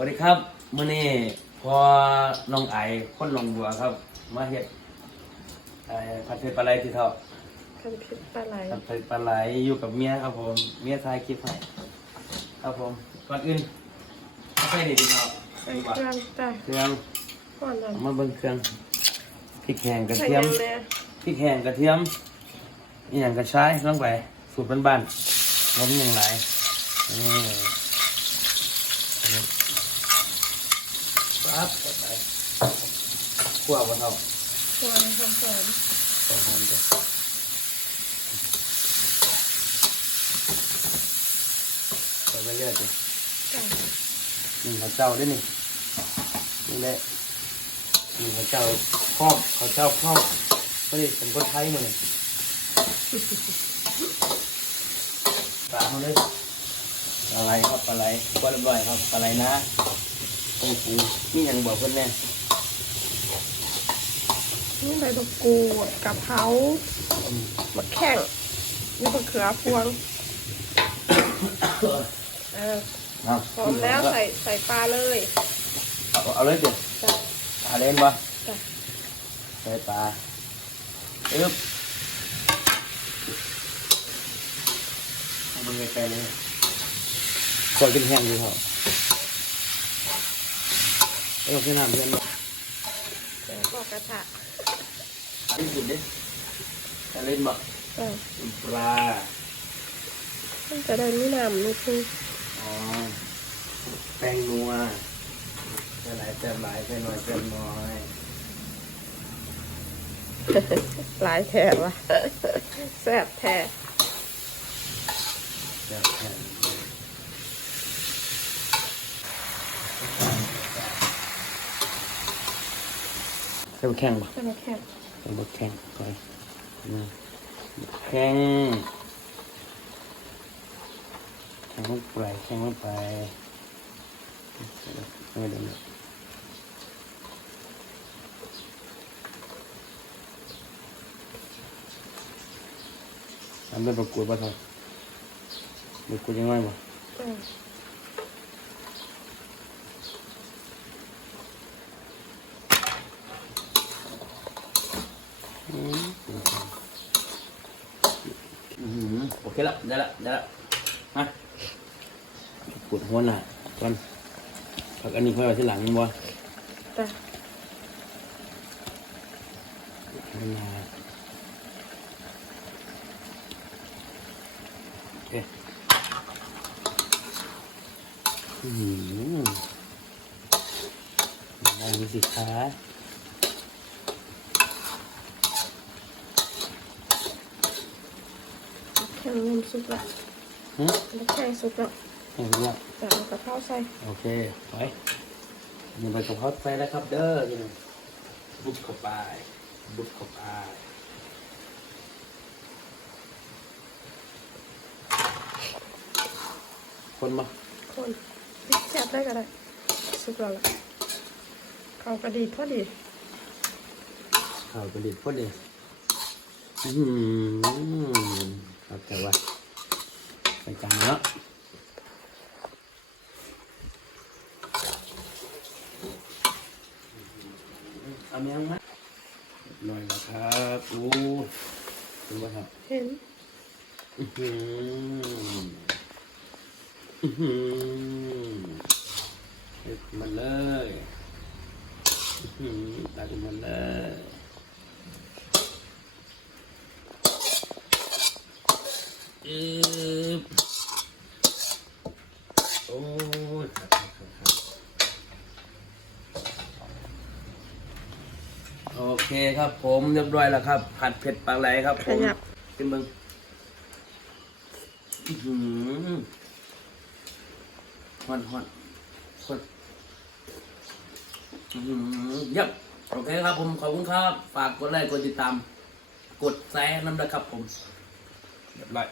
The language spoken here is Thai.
วัสดีครับมื่อนี้พอน้องไอคนหนองบัวครับ มาเฮ็ดไอ้ผัดเผ็ดปลาไหลที่เท่าคันพิษปลาไหลผัดเผ็ดปลาไหลอยู่กับเมียครับผมเมียถ่ายคลิปให้ครับผมก่อนอื่นเอาใส่นี่ดีครับใส่เครื่องจ้ะเครื่องก่อนนั้นเอามาเบิ่งเครื่องพริกแห้งกระใส่เทียยัมงแน่พริกแห้งกระเทียมอีหยังกระชายลงไปสูตรบ้านๆล้มอย่างไรนี่ ปั๊บเข้าไปคั่วบนเท่าตัวในคำสอนสองคนเดียวไปไปเรื่อยๆจ้ะนี่เขาวเจ้าด้วยนี่นี่แหละนี่เขาวเจ้าครอบเขาเจ้าครอบก็เลยเป็นคนไทยมาเลยตามมาเลยปลาไหลครับปลาไหลก็เรียบร้อยครับปลาไหลนะ โอ้โหนี่ยังบอกเพื่อนแน่นี่ใบมะกรูดกะเพราอืมมะแข้งนี่มะเขือพวงเออเอาพร้อมแล้วใส่ใส่ปลาเลยเอาเอาเลยเดี๋ยวจ้ะปลาเล่นปะจ้ะใส่ปลาอึ๊บเอามันไกลๆเลยขอกินแห้งดีครับ เอาขึ้นน้ำเพื่อนบ่เดี๋ยวก็กระทะที่สุดดิจะเล่นบ่จ้ะปลามันจะได้ไม่น้ำนิดนึงอ๋อแป้งนัวใส่หลายเติมหลายใส่น้อยเติมน้อยหลายแถวะแซ่บแท้ เติมแข็ง ใส่บะแข็งบ่ใส่มะแข้งใส่บะแข็งก่อนนะแข็งแข็งลงไปแข็งลงไปไม่เดี๋ยวนี้ทำเป็นประกวดป่ะท่านประกวดยังไงบ่ จ้ะ อืมอื มโอเคละได้ละได้ละมาปวดหัวหน่ะก่อนผักอันนี้ค่อยเอาที่หลังบ่จ้ะหัวหน้าโอเคอืมได้มีสิคะ มะแข้งเริ่มสุกละฮึมะแข้งสุกละเห็นแล้วจ้ะเอากระเพราใส่โอเคไปมันไปกับฮอตไปแล้วครับ เด้อยังบุกเข้าไปบุกเข้าไปคนมาคนพริกแซ่บได้ก็ได้สุกแล้วล่ะเขากระดีพอดีข่าวผลิตพอดีอืมเข้าใจว่าไปจังเนาะ เอาเมียงไหมหน่อยนะครับโอ้ดูว่าครับเห็นอื้อหืออื้อหือเด็ดมันเลยอื้อหือตัดมันเลยอึ๊บโอ้ยครับครับครับโอ เคครับผมเรียบร้อยแล้วครับ ผัดเผ็ดปลาไหลครับขผมยับขึ้นมึงอื้อหือฮอนฮอนฮอนอื้อหือยับโอเคครับผมขอบคุณครับ ฝากกดไลค์กดติดตาม กดแชร์น้ำนะครับผม เรียบร้อย